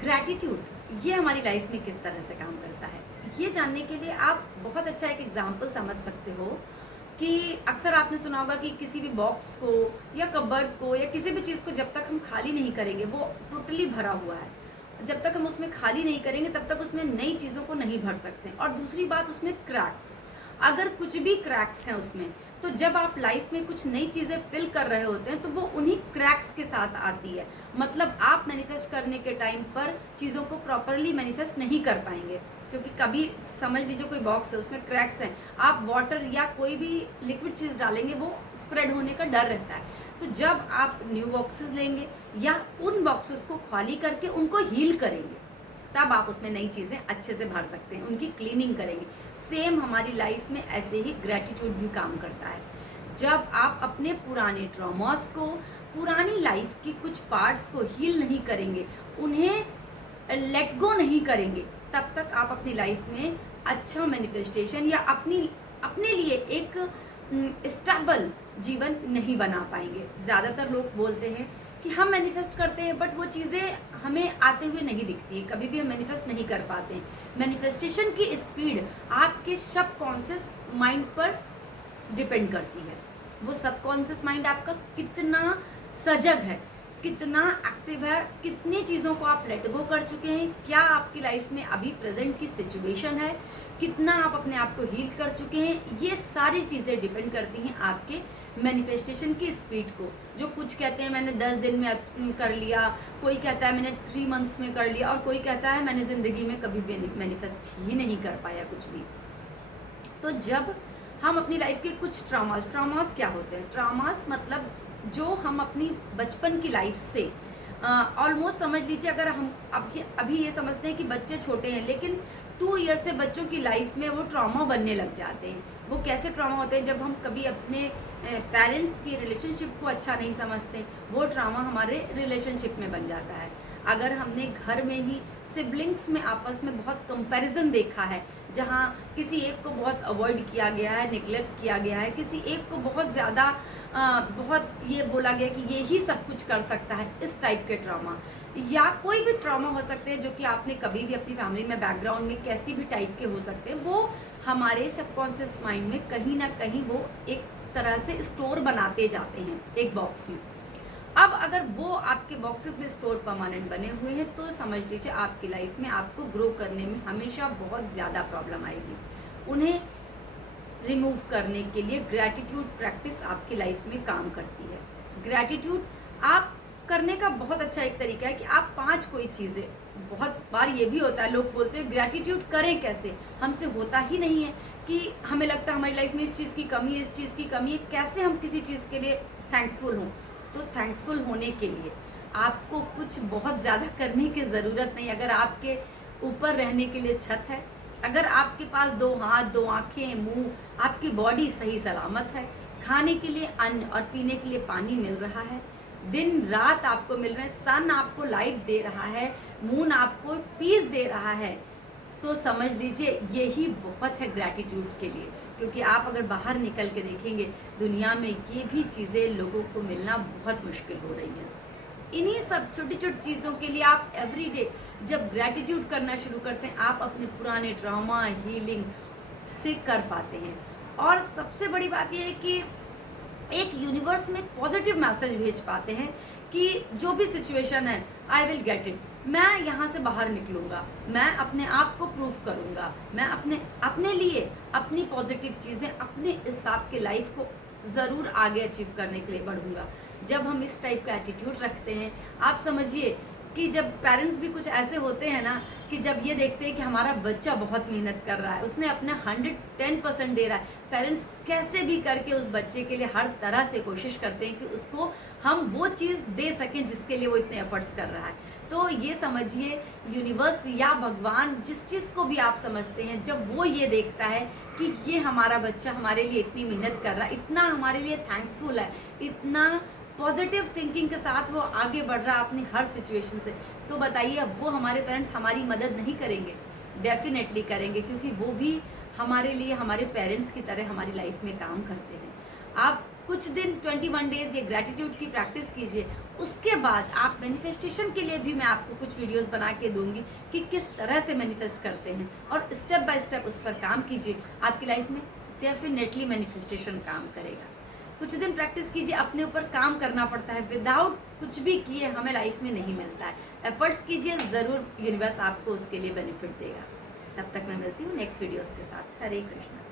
Gratitude ये हमारी life में किस तरह से काम करता है, ये जानने के लिए आप बहुत अच्छा एक एग्जाम्पल समझ सकते हो कि अक्सर आपने सुना होगा कि किसी भी बॉक्स को या कबर्ड को या किसी भी चीज़ को जब तक हम खाली नहीं करेंगे, वो टोटली भरा हुआ है। जब तक हम उसमें खाली नहीं करेंगे तब तक उसमें नई चीज़ों को नहीं भर सकते। और दूसरी बात, उसमें क्रैक्स, अगर कुछ भी क्रैक्स हैं उसमें, तो जब आप लाइफ में कुछ नई चीज़ें फिल कर रहे होते हैं तो वो उन्हीं क्रैक्स के साथ आती है। मतलब आप मैनिफेस्ट करने के टाइम पर चीज़ों को प्रॉपरली मैनिफेस्ट नहीं कर पाएंगे, क्योंकि कभी समझ लीजिए कोई बॉक्स है, उसमें क्रैक्स हैं, आप वाटर या कोई भी लिक्विड चीज़ डालेंगे वो स्प्रेड होने का डर रहता है। तो जब आप न्यू बॉक्सेस लेंगे या उन बॉक्सेस को खाली करके उनको हील करेंगे, तब आप उसमें नई चीज़ें अच्छे से भर सकते हैं, उनकी क्लीनिंग करेंगे। सेम हमारी लाइफ में ऐसे ही ग्रैटिट्यूड भी काम करता है। जब आप अपने पुराने ट्रॉमास को, पुरानी लाइफ की कुछ पार्ट्स को हील नहीं करेंगे, उन्हें लेट गो नहीं करेंगे, तब तक आप अपनी लाइफ में अच्छा मैनिफेस्टेशन या अपने लिए एक स्टेबल जीवन नहीं बना पाएंगे। ज़्यादातर लोग बोलते हैं कि हम मैनिफेस्ट करते हैं, बट वो चीज़ें हमें आते हुए नहीं दिखती है, कभी भी हम मैनिफेस्ट नहीं कर पाते हैं। मैनिफेस्टेशन की स्पीड आपके सबकॉन्शियस माइंड पर डिपेंड करती है। वो सबकॉन्शियस माइंड आपका कितना सजग है, कितना एक्टिव है, कितनी चीज़ों को आप लेट गो कर चुके हैं, क्या आपकी लाइफ में अभी प्रेजेंट की सिचुएशन है, कितना आप अपने आप को हील कर चुके हैं, ये सारी चीज़ें डिपेंड करती हैं आपके मैनिफेस्टेशन की स्पीड को। जो कुछ कहते हैं मैंने 10 दिन में कर लिया, कोई कहता है मैंने 3 मंथ्स में कर लिया, और कोई कहता है मैंने ज़िंदगी में कभी भी मैनिफेस्ट ही नहीं कर पाया कुछ भी। तो जब हम अपनी लाइफ के कुछ ट्रॉमास क्या होते हैं, ट्रॉमास मतलब जो हम अपनी बचपन की लाइफ से ऑलमोस्ट समझ लीजिए, अगर हम अभी ये समझते हैं कि बच्चे छोटे हैं, लेकिन 2 ईयर से बच्चों की लाइफ में वो ट्रॉमा बनने लग जाते हैं। वो कैसे ट्रॉमा होते हैं, जब हम कभी अपने पेरेंट्स की रिलेशनशिप को अच्छा नहीं समझते, वो ट्रॉमा हमारे रिलेशनशिप में बन जाता है। अगर हमने घर में ही सिबलिंग्स में आपस में बहुत कंपैरिजन देखा है, जहाँ किसी एक को बहुत अवॉइड किया गया है, निगलेक्ट किया गया है, किसी एक को बहुत ज़्यादा बहुत ये बोला गया कि ये ही सब कुछ कर सकता है, इस टाइप के ट्रॉमा, या कोई भी ट्रॉमा हो सकते हैं जो कि आपने कभी भी अपनी फैमिली में बैकग्राउंड में कैसी भी टाइप के हो सकते हैं, वो हमारे सबकॉन्शियस माइंड में कहीं ना कहीं वो एक तरह से स्टोर बनाते जाते हैं एक बॉक्स में। अब अगर वो आपके बॉक्सेस में स्टोर परमानेंट बने हुए हैं, तो समझ लीजिए आपकी लाइफ में आपको ग्रो करने में हमेशा बहुत ज़्यादा प्रॉब्लम आएगी। उन्हें रिमूव करने के लिए ग्रैटिट्यूड प्रैक्टिस आपकी लाइफ में काम करती है। ग्रैटिट्यूड आप करने का बहुत अच्छा एक तरीका है कि आप 5 कोई चीज़ें, बहुत बार ये भी होता है, लोग बोलते हैं ग्रैटिट्यूड करें कैसे, हमसे होता ही नहीं है, कि हमें लगता है हमारी लाइफ में इस चीज़ की कमी है, इस चीज़ की कमी है, कैसे हम किसी चीज़ के लिए थैंक्सफुल हों। तो थैंक्सफुल होने के लिए आपको कुछ बहुत ज़्यादा करने की ज़रूरत नहीं। अगर आपके ऊपर रहने के लिए छत है, अगर आपके पास 2 हाथ, 2 आँखें, मुंह, आपकी बॉडी सही सलामत है, खाने के लिए अन्न और पीने के लिए पानी मिल रहा है, दिन रात आपको मिल रहे हैं, सन आपको लाइट दे रहा है, मून आपको पीस दे रहा है, तो समझ लीजिए यही बहुत है ग्रैटिट्यूड के लिए। क्योंकि आप अगर बाहर निकल के देखेंगे दुनिया में, ये भी चीज़ें लोगों को मिलना बहुत मुश्किल हो रही है। इन्हीं सब छोटी छोटी चीज़ों के लिए आप एवरीडे जब ग्रैटिट्यूड करना शुरू करते हैं, आप अपने पुराने ड्रामा हीलिंग से कर पाते हैं। और सबसे बड़ी बात यह है कि एक यूनिवर्स में पॉजिटिव मैसेज भेज पाते हैं कि जो भी सिचुएशन है, आई विल गेट इट, मैं यहाँ से बाहर निकलूँगा, मैं अपने आप को प्रूव करूँगा, मैं अपने लिए अपनी पॉजिटिव चीज़ें, अपने हिसाब के लाइफ को ज़रूर आगे अचीव करने के लिए बढ़ूँगा। जब हम इस टाइप का एटीट्यूड रखते हैं, आप समझिए कि जब पेरेंट्स भी कुछ ऐसे होते हैं ना, कि जब ये देखते हैं कि हमारा बच्चा बहुत मेहनत कर रहा है, उसने अपने 110% दे रहा है, पेरेंट्स कैसे भी करके उस बच्चे के लिए हर तरह से कोशिश करते हैं कि उसको हम वो चीज़ दे सकें जिसके लिए वो इतने एफर्ट्स कर रहा है। तो ये समझिए यूनिवर्स या भगवान, जिस चीज़ को भी आप समझते हैं, जब वो ये देखता है कि ये हमारा बच्चा हमारे लिए इतनी मेहनत कर रहा है, इतना हमारे लिए थैंक्सफुल है, इतना पॉजिटिव थिंकिंग के साथ वो आगे बढ़ रहा है अपनी हर सिचुएशन से, तो बताइए अब वो हमारे पेरेंट्स हमारी मदद नहीं करेंगे? डेफिनेटली करेंगे, क्योंकि वो भी हमारे लिए हमारे पेरेंट्स की तरह हमारी लाइफ में काम करते हैं। आप कुछ दिन 21 डेज ये ग्रैटिट्यूड की प्रैक्टिस कीजिए। उसके बाद आप मैनिफेस्टेशन के लिए भी मैं आपको कुछ वीडियोस बना के दूंगी कि किस तरह से मैनिफेस्ट करते हैं, और स्टेप बाय स्टेप उस पर काम कीजिए। आपकी लाइफ में डेफिनेटली मैनिफेस्टेशन काम करेगा। कुछ दिन प्रैक्टिस कीजिए, अपने ऊपर काम करना पड़ता है, विदाउट कुछ भी किए हमें लाइफ में नहीं मिलता है। एफर्ट्स कीजिए, ज़रूर यूनिवर्स आपको उसके लिए बेनिफिट देगा। तब तक मैं मिलती हूँ नेक्स्ट वीडियोस के साथ। हरे कृष्णा।